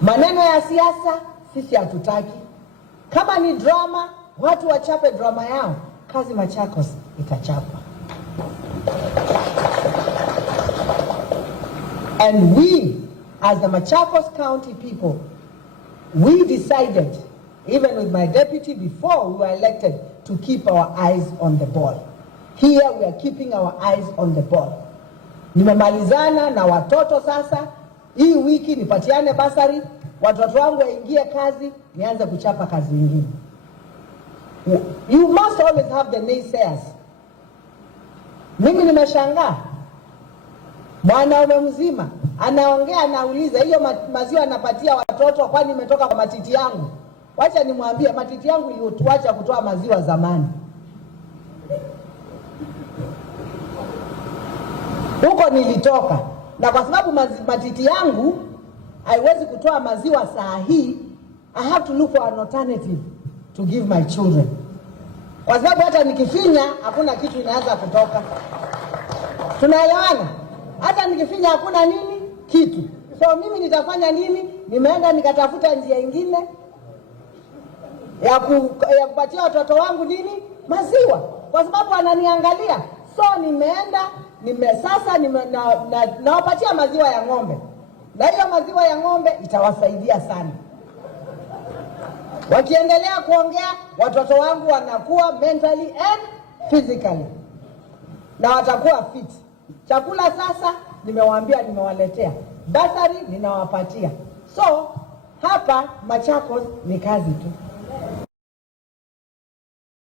Maneno ya siasa sisi hatutaki. Kama ni drama, watu wachape drama yao, kazi Machakos itachapa. And we, as the Machakos County people, we decided, even with my deputy before we were elected, to keep our eyes on the ball. Here we are keeping our eyes on the ball. Nimemalizana na watoto sasa. Hii wiki nipatiane basari, watoto wangu waingie kazi, nianze kuchapa kazi nyingine. You must always have the naysayers. Mimi nimeshangaa. Mwanaume mzima anaongea, anauliza hiyo maziwa anapatia watoto kwani imetoka kwa matiti yangu? Wacha nimwambie, matiti yangu iliyotuacha kutoa maziwa zamani. Huko nilitoka. Na kwa sababu matiti yangu haiwezi kutoa maziwa saa hii, I have to look for an alternative to give my children. Kwa sababu hata nikifinya hakuna kitu inaanza kutoka. Tunaelewana? Hata nikifinya hakuna nini? Kitu. So mimi nitafanya nini? Nimeenda nikatafuta njia nyingine ya kupatia watoto wangu nini? Maziwa. Kwa sababu wananiangalia. So nimeenda nawapatia maziwa ya ng'ombe. Na hiyo maziwa ya ng'ombe itawasaidia sana. Wakiendelea kuongea, watoto wangu wanakuwa mentally and physically. Na watakuwa fit. Chakula sasa nimewaambia nimewaletea. Basari ninawapatia. So hapa Machakos ni kazi tu.